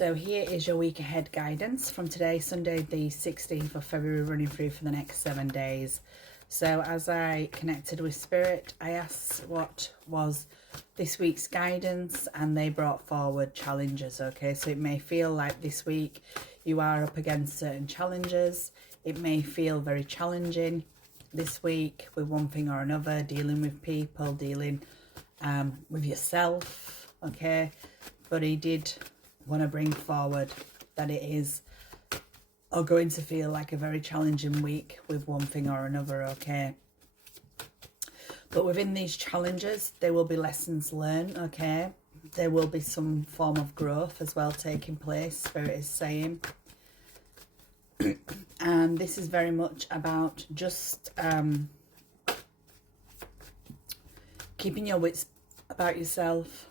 So here is your week ahead guidance from today, Sunday the 16th of February, running through for the next 7 days. So as I connected with Spirit, I asked what was this week's guidance, and they brought forward challenges. Okay, so it may feel like this week you are up against certain challenges. It may feel very challenging this week with one thing or another, dealing with people, dealing with yourself. Okay, but he did want to bring forward that it is going to feel like a very challenging week with one thing or another. Okay, but within these challenges there will be lessons learned. Okay, there will be some form of growth as well taking place, Spirit is saying. And this is very much about just keeping your wits about yourself,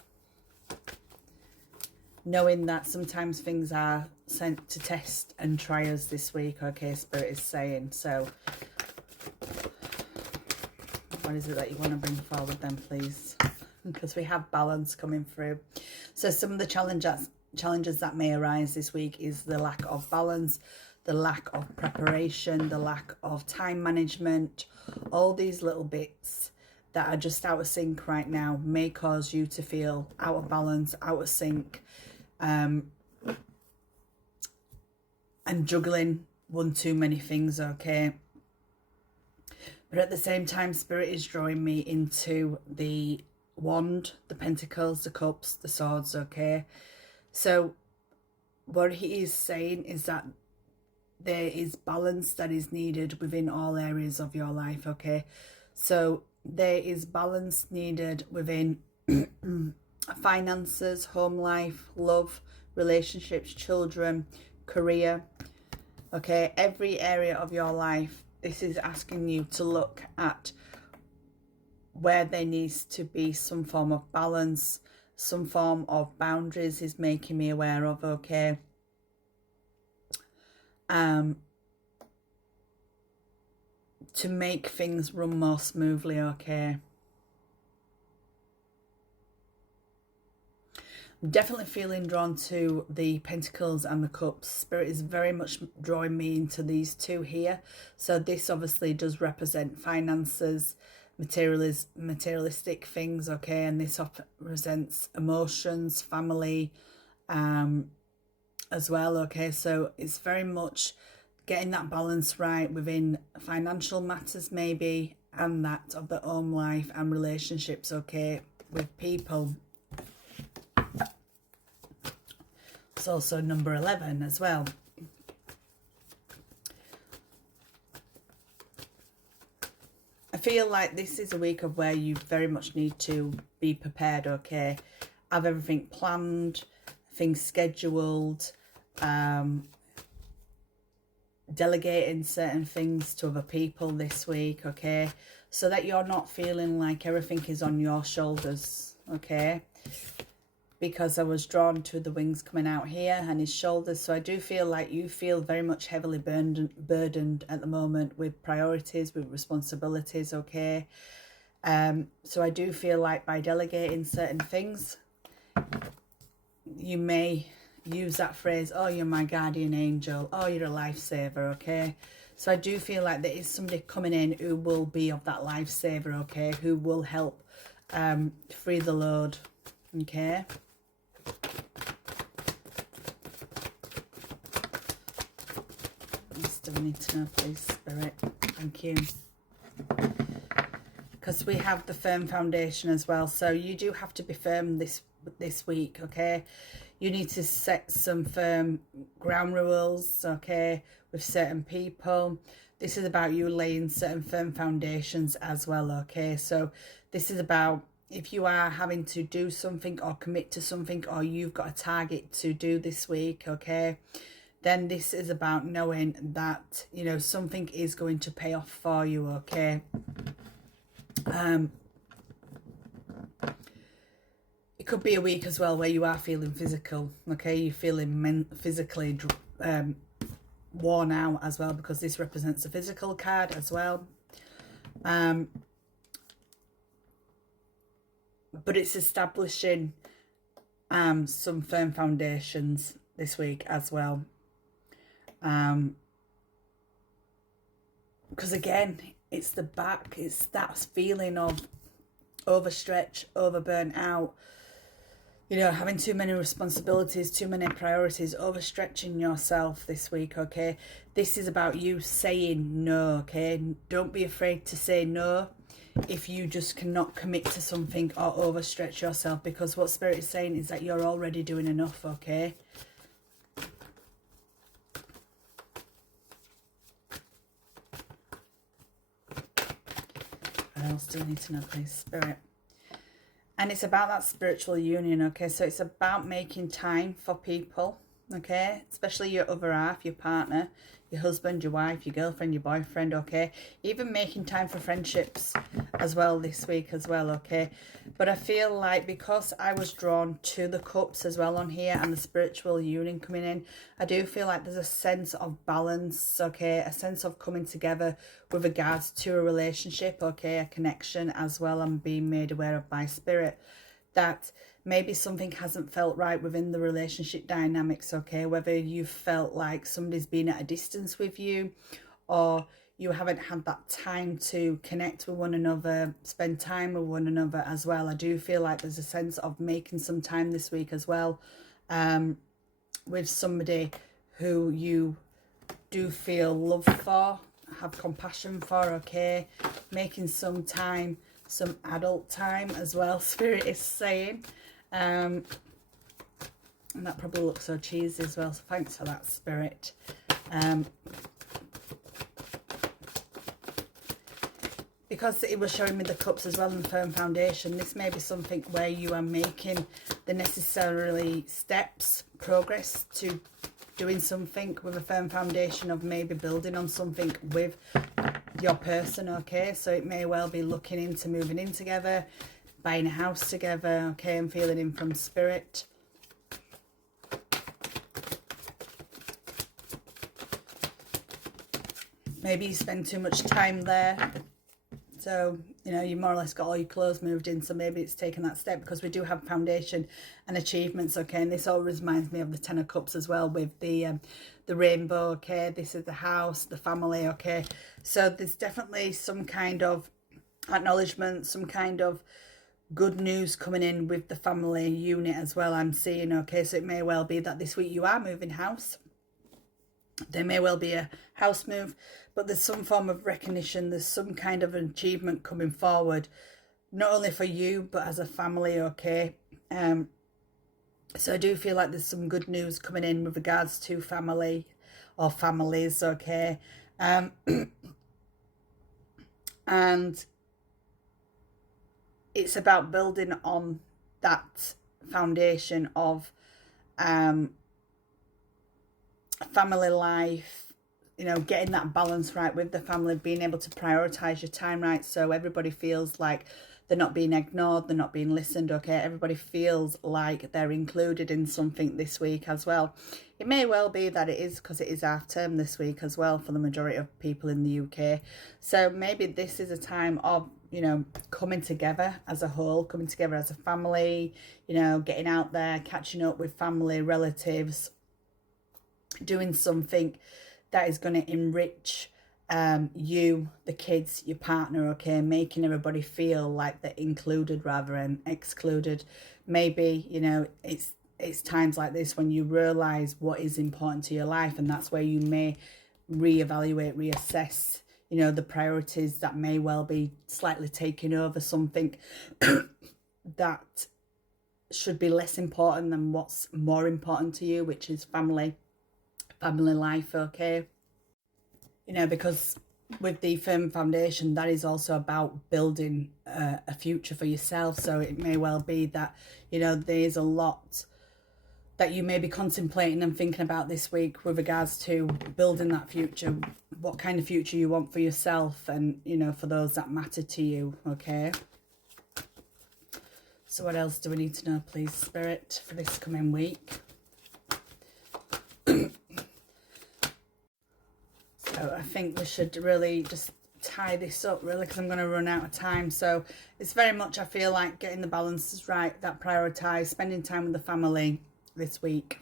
knowing that sometimes things are sent to test and try us this week. Okay, Spirit is saying. So what is it that you want to bring forward then, please? Because we have balance coming through. So some of the challenges that may arise this week is the lack of balance, the lack of preparation, the lack of time management. All these little bits that are just out of sync right now may cause you to feel out of balance, out of sync, and juggling one too many things. Okay, but at the same time, Spirit is drawing me into the wand, the pentacles, the cups, the swords. Okay, so what he is saying is that there is balance that is needed within all areas of your life. Okay, so there is balance needed within finances, home life, love, relationships, children, career. Okay, every area of your life, this is asking you to look at where there needs to be some form of balance, some form of boundaries is making me aware of. Okay, to make things run more smoothly. Okay, I'm definitely feeling drawn to the pentacles and the cups. Spirit is very much drawing me into these two here. So this obviously does represent finances, materialistic things. Okay, and this represents emotions, family, as well. Okay, so it's very much getting that balance right within financial matters maybe, and that of the home life and relationships. Okay, with people. It's also number 11 as well. I feel like this is a week of where you very much need to be prepared. Okay, have everything planned, things scheduled, delegating certain things to other people this week. Okay, so that you're not feeling like everything is on your shoulders. Okay, because I was drawn to the wings coming out here and his shoulders. So I do feel like you feel very much heavily burdened at the moment with priorities, with responsibilities. Okay, so I do feel like by delegating certain things, you may use that phrase, oh, you're my guardian angel, oh, you're a lifesaver. Okay, so I do feel like there is somebody coming in who will be of that lifesaver. Okay, who will help free the load. Okay, I still need to know, please, Spirit. Thank you. Because we have the firm foundation as well, so you do have to be firm this week. Okay, you need to set some firm ground rules. Okay, with certain people. This is about you laying certain firm foundations as well. Okay, so this is about if you are having to do something or commit to something, or you've got a target to do this week. Okay, then this is about knowing that, you know, something is going to pay off for you. Okay, it could be a week as well where you are feeling physical. Okay, you're feeling physically worn out as well, because this represents a physical card as well. But it's establishing some firm foundations this week as well. Because again, it's the back, it's that feeling of overstretch, overburnt out, you know, having too many responsibilities, too many priorities, overstretching yourself this week, okay? This is about you saying no, okay? Don't be afraid to say no if you just cannot commit to something or overstretch yourself, because what Spirit is saying is that you're already doing enough, okay? What else do I need to know, please, Spirit? And it's about that spiritual union, okay? So it's about making time for people, okay? Especially your other half, your partner, your husband, your wife, your girlfriend, your boyfriend, okay? Even making time for friendships as well this week as well, okay? But I feel like because I was drawn to the cups as well on here and the spiritual union coming in, I do feel like there's a sense of balance, okay? A sense of coming together with regards to a relationship, okay? A connection as well. I'm being made aware of by Spirit that maybe something hasn't felt right within the relationship dynamics, okay? Whether you felt like somebody's been at a distance with you, or you haven't had that time to connect with one another, spend time with one another as well. I do feel like there's a sense of making some time this week as well, with somebody who you do feel love for, have compassion for, okay? Making some time, some adult time as well, Spirit is saying. And that probably looks so cheesy as well, so thanks for that, Spirit. Because it was showing me the cups as well and firm foundation, this may be something where you are making the necessarily steps, progress to doing something with a firm foundation of maybe building on something with your person, okay? So it may well be looking into moving in together, buying a house together, okay? I'm feeling in from Spirit. Maybe you spend too much time there. So, you know, you more or less got all your clothes moved in. So maybe it's taken that step, because we do have foundation and achievements, okay? And this always reminds me of the Ten of Cups as well, with the rainbow, okay? This is the house, the family, okay? So there's definitely some kind of acknowledgement, some kind of good news coming in with the family unit as well, I'm seeing, okay? So it may well be that this week you are moving house. There may well be a house move, but there's some form of recognition, there's some kind of achievement coming forward, not only for you but as a family, okay? So I do feel like there's some good news coming in with regards to family or families, okay? And it's about building on that foundation of family life, you know, getting that balance right with the family, being able to prioritize your time right, so everybody feels like they're not being ignored, they're not being listened, okay? Everybody feels like they're included in something this week as well. It may well be that it is because it is half term this week as well for the majority of people in the UK. So maybe this is a time of, you know, coming together as a whole, coming together as a family, you know, getting out there, catching up with family, relatives, doing something that is going to enrich you, the kids, your partner, okay? Making everybody feel like they're included rather than excluded. Maybe, you know, it's times like this when you realise what is important to your life, and that's where you may reevaluate, reassess, you know, the priorities that may well be slightly taking over something that should be less important than what's more important to you, which is family life, okay? You know, because with the firm foundation, that is also about building a future for yourself. So it may well be that, you know, there's a lot that you may be contemplating and thinking about this week with regards to building that future, what kind of future you want for yourself and, you know, for those that matter to you, okay? So what else do we need to know, please, Spirit, for this coming week? So I think we should really just tie this up, really, because I'm going to run out of time. So it's very much, I feel like, getting the balances right, that prioritise, spending time with the family this week.